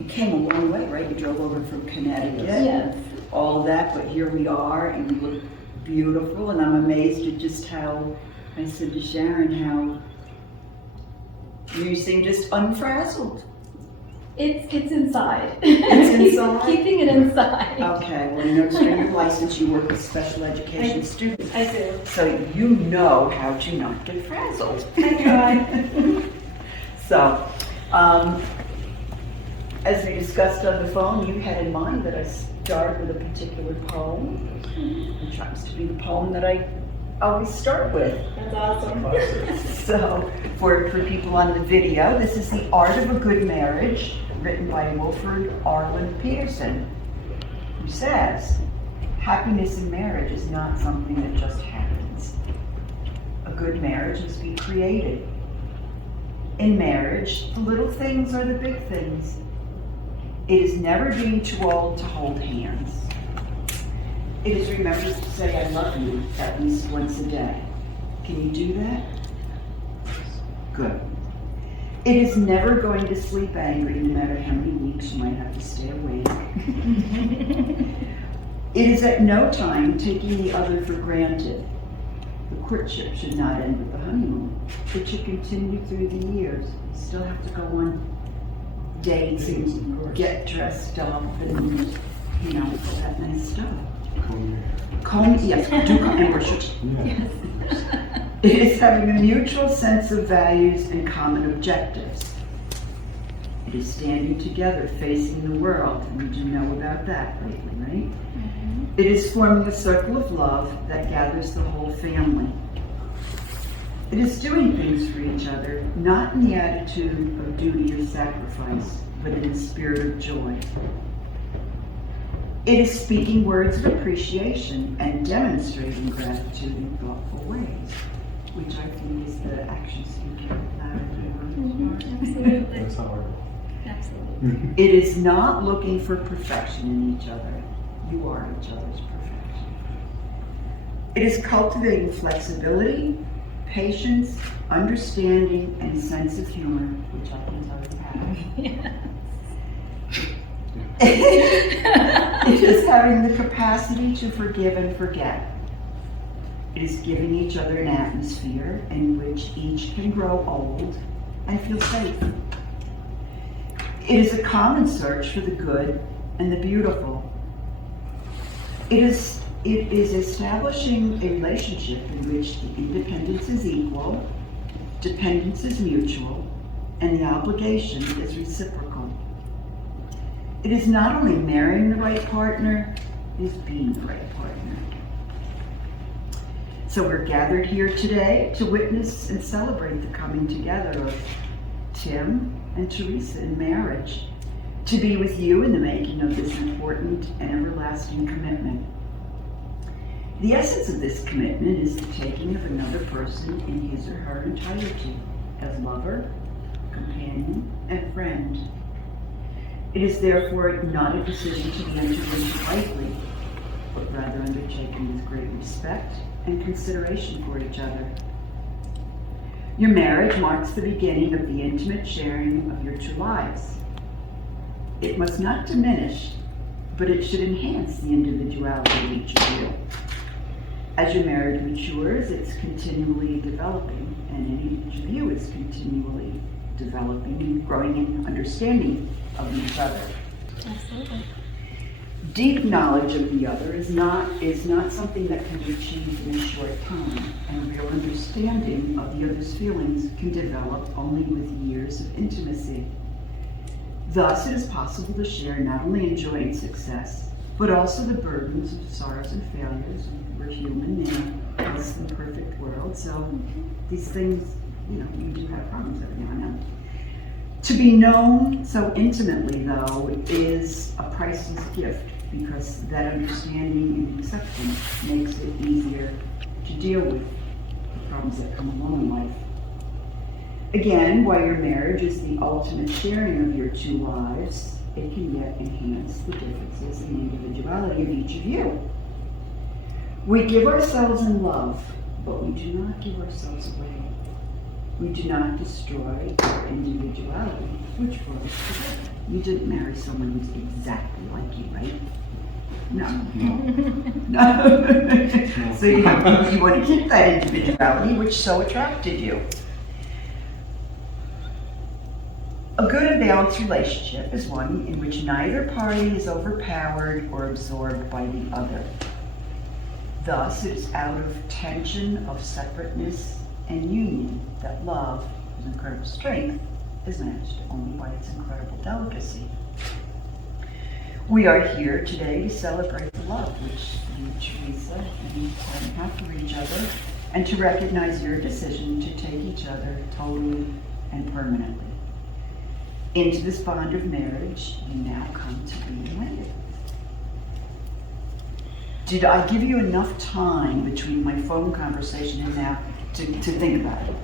You came a long way, right? You drove over from Connecticut. Yes. All of that, but here we are, and you look beautiful, and I'm amazed at just how, I said to Sharon, how you seem just unfrazzled. It's inside. It's inside? Keeping it inside. Okay, well, you know, during your license, you work with special education students. I do. So you know how to not get frazzled. I try. So, as we discussed on the phone, you had in mind that I start with a particular poem, which happens to be the poem that I always start with. That's awesome. So, for people on the video, this is The Art of a Good Marriage, written by Wilfred Arlen Peterson, who says, happiness in marriage is not something that just happens. A good marriage must be created. In marriage, the little things are the big things. It is never being too old to hold hands. It is remembering to say I love you at least once a day. Can you do that? Good. It is never going to sleep angry no matter how many weeks you might have to stay awake. It is at no time taking the other for granted. The courtship should not end with the honeymoon. It should continue through the years. You still have to go on dates and get dressed up and, you know, all that nice stuff. Yes, do come and worship. Yes. It is having a mutual sense of values and common objectives. It is standing together facing the world, and you know about that lately, right? Mm-hmm. It is forming a circle of love that gathers the whole family. It is doing things for each other, not in the attitude of duty or sacrifice, but in the spirit of joy. It is speaking words of appreciation and demonstrating gratitude in thoughtful ways, which I think is the action speaking louder than words. Absolutely. That's hard. Absolutely. It is not looking for perfection in each other. You are each other's perfection. It is cultivating flexibility, patience, understanding, and a sense of humor, which I can tell you have. Yes. It is having the capacity to forgive and forget. It is giving each other an atmosphere in which each can grow old and feel safe. It is a common search for the good and the beautiful. It is establishing a relationship in which the independence is equal, dependence is mutual, and the obligation is reciprocal. It is not only marrying the right partner, it is being the right partner. So we're gathered here today to witness and celebrate the coming together of Tim and Theresa in marriage, to be with you in the making of this important and everlasting commitment. The essence of this commitment is the taking of another person in his or her entirety, as lover, companion, and friend. It is therefore not a decision to be entered into lightly, but rather undertaken with great respect and consideration for each other. Your marriage marks the beginning of the intimate sharing of your two lives. It must not diminish, but it should enhance the individuality of each of you. As your marriage matures, it's continually developing, and each of you is continually developing and growing in understanding of each other. Absolutely. Deep knowledge of the other is not something that can be achieved in a short time, and real understanding of the other's feelings can develop only with years of intimacy. Thus, it is possible to share not only in joy and success, but also the burdens of sorrows and failures. We're human in a less than perfect world, so these things, you do have problems every now and then. To be known so intimately, though, is a priceless gift, because that understanding and acceptance makes it easier to deal with the problems that come along in life. Again, while your marriage is the ultimate sharing of your two lives, it can yet enhance the differences in the individuality of each of you. We give ourselves in love, but we do not give ourselves away. We do not destroy our individuality, which grows together. You didn't marry someone who's exactly like you, right? No. No. So you want to keep that individuality, which so attracted you. A good and balanced relationship is one in which neither party is overpowered or absorbed by the other. Thus, it is out of tension of separateness and union that love, whose incredible strength, is matched only by its incredible delicacy. We are here today to celebrate the love which you, Theresa, and Tim have for each other, and to recognize your decision to take each other totally and permanently. Into this bond of marriage, you now come to be united. Did I give you enough time between my phone conversation and now to think about it?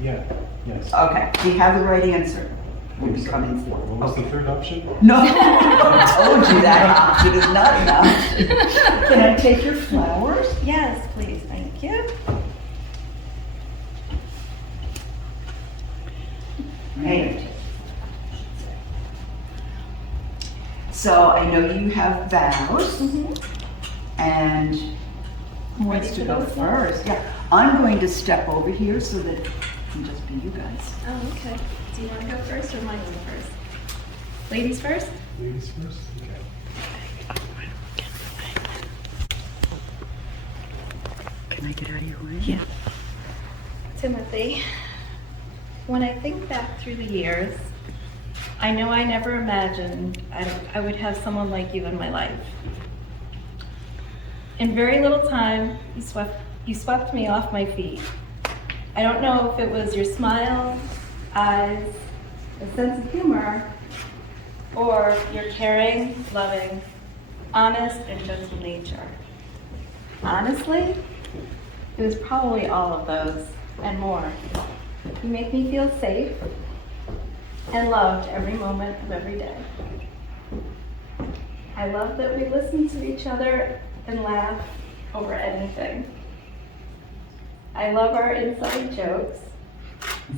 Yeah, yes. Okay, do you have the right answer? We'll be coming for. What was the third option? No, I told you that option is not an option. Can I take your flowers? Yes, please, thank you. Hey. So I know you have vows, and who wants to go first? Yeah, I'm going to step over here so that it can just be you guys. Oh, okay. Do you want to go first or mine go first? Ladies first? Ladies first? Okay. Can I get out of your way? Yeah. Timothy, when I think back through the years, I know I never imagined I would have someone like you in my life. In very little time, you swept me off my feet. I don't know if it was your smile, eyes, a sense of humor, or your caring, loving, honest, and gentle nature. Honestly, it was probably all of those and more. You make me feel safe and loved every moment of every day. I love that we listen to each other and laugh over anything. I love our inside jokes,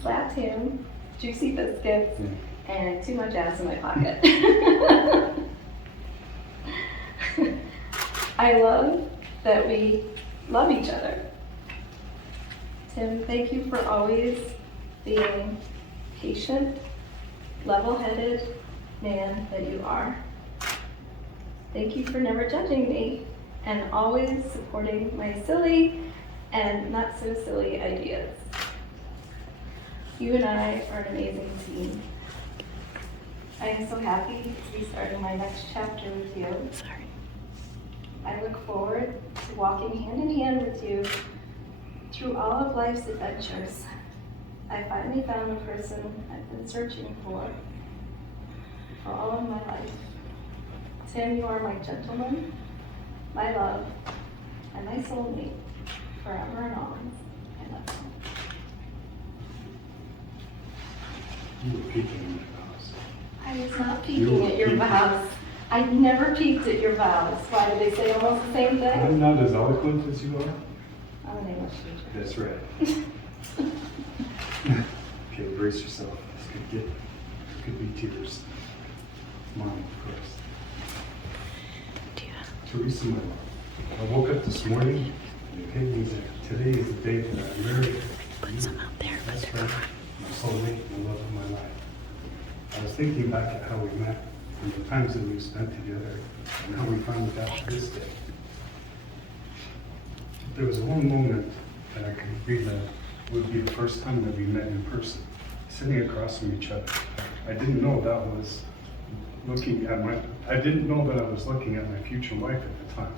slap ham, juicy biscuits, and too much ass in my pocket. I love that we love each other. Tim, thank you for always being patient, level-headed man that you are. Thank you for never judging me and always supporting my silly and not so silly ideas. You and I are an amazing team. I am so happy to be starting my next chapter with you. I look forward to walking hand in hand with you through all of life's adventures. I finally found the person I've been searching for all of my life. Tim, you are my gentleman, my love, and my soulmate, forever and always. I love you. You were peeking in my vows. I was not peeking at your vows. I never peeked at your vows. Why, did they say almost the same thing? I'm not as eloquent as you are. I'm an English teacher. That's right. Okay, brace yourself. This could be tears. Mine, of course. Theresa, my love. I woke up this morning and it hit me that today is the day that I married. Put some out there, but they're gone. My soulmate and the love of my life. I was thinking back at how we met and the times that we've spent together and how we finally got to this day. There was one moment that I could relive. It would be the first time that we met in person, sitting across from each other. I didn't know that I was looking at my future wife at the time.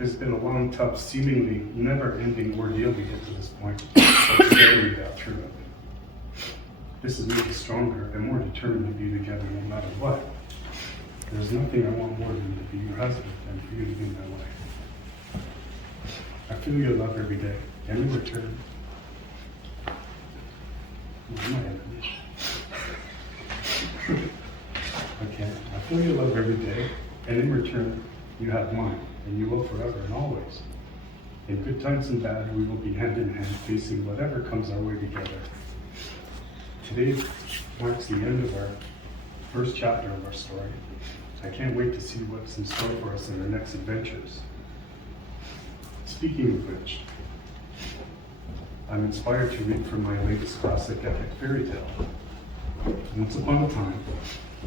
It's been a long, tough, seemingly never-ending ordeal to get to this point, but together we got through it. This has made us stronger and more determined to be together no matter what. There's nothing I want more than to be your husband and for you to be my wife. I feel your love every day, and in return, you're my enemy. Okay, I feel your love every day, and in return, you have mine, and you will forever and always. In good times and bad, we will be hand in hand, facing whatever comes our way together. Today marks the end of our first chapter of our story. I can't wait to see what's in store for us in our next adventures. Speaking of which, I'm inspired to read from my latest classic epic fairy tale. Once upon a time,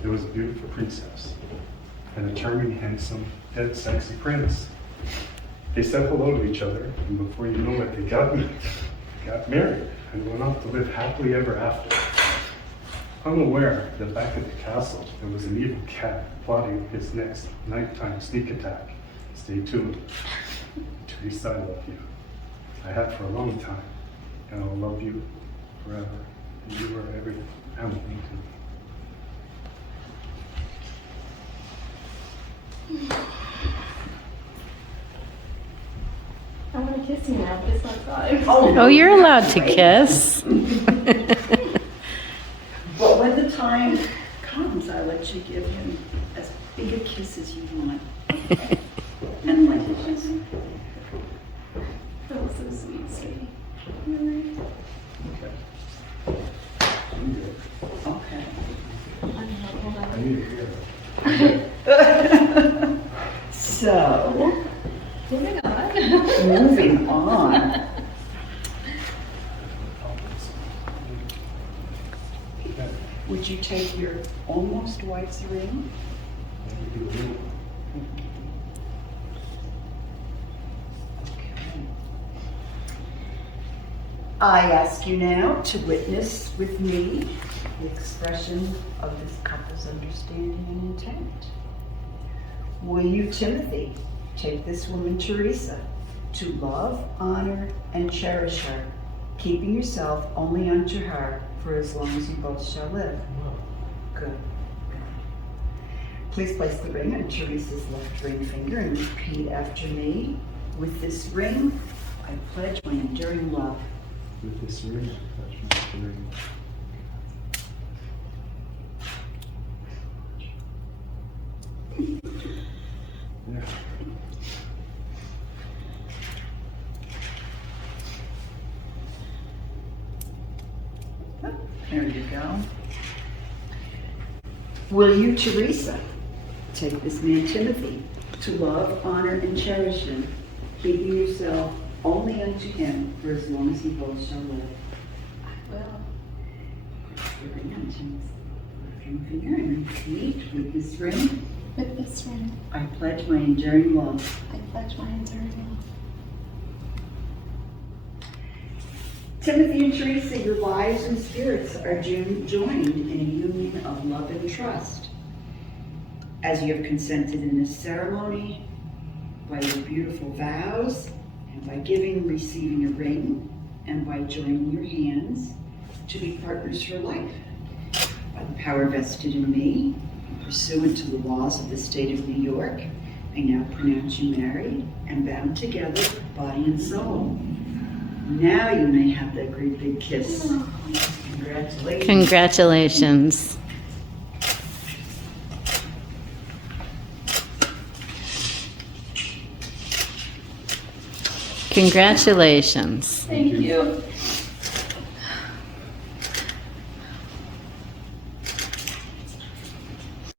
there was a beautiful princess and a charming, handsome, dead sexy prince. They said hello to each other, and before you know it, they got married and went off to live happily ever after. Unaware that back at the castle, there was an evil cat plotting his next nighttime sneak attack. Stay tuned. Theresa, I love you. I have for a long time, and I'll love you forever. You are everything to me. I want to kiss you now, but it's not time. Oh, you're allowed to kiss. But when the time comes, I'll let you give him as big a kiss as you want. And like it is. That was so sweet, sweetie. Okay. I'm good. Okay. Hold on. I need to hear. So, Moving on. moving on. Would you take your almost white ring? Okay. I ask you now to witness with me the expression of this couple's understanding and intent. Will you, Timothy, take this woman, Theresa, to love, honor, and cherish her, keeping yourself only unto her for as long as you both shall live? Good. Please place the ring on Theresa's left ring finger and repeat after me. With this ring, I pledge my enduring love. With this ring, I pledge my enduring love. Yeah. There you go. Will you, Theresa, take this man, Timothy, to love, honor, and cherish him, keeping yourself only unto him for as long as you both shall live? I will. The ring on Timothy's left ring finger and repeat with this ring. With this ring, I pledge my enduring love. I pledge my enduring love. Timothy and Theresa, your lives and spirits are joined in a union of love and trust. As you have consented in this ceremony, by your beautiful vows, and by giving and receiving a ring, and by joining your hands to be partners for life. By the power vested in me, pursuant to the laws of the state of New York, I now pronounce you married and bound together, body and soul. Now you may have that great big kiss. Congratulations. Congratulations. Congratulations. Thank you.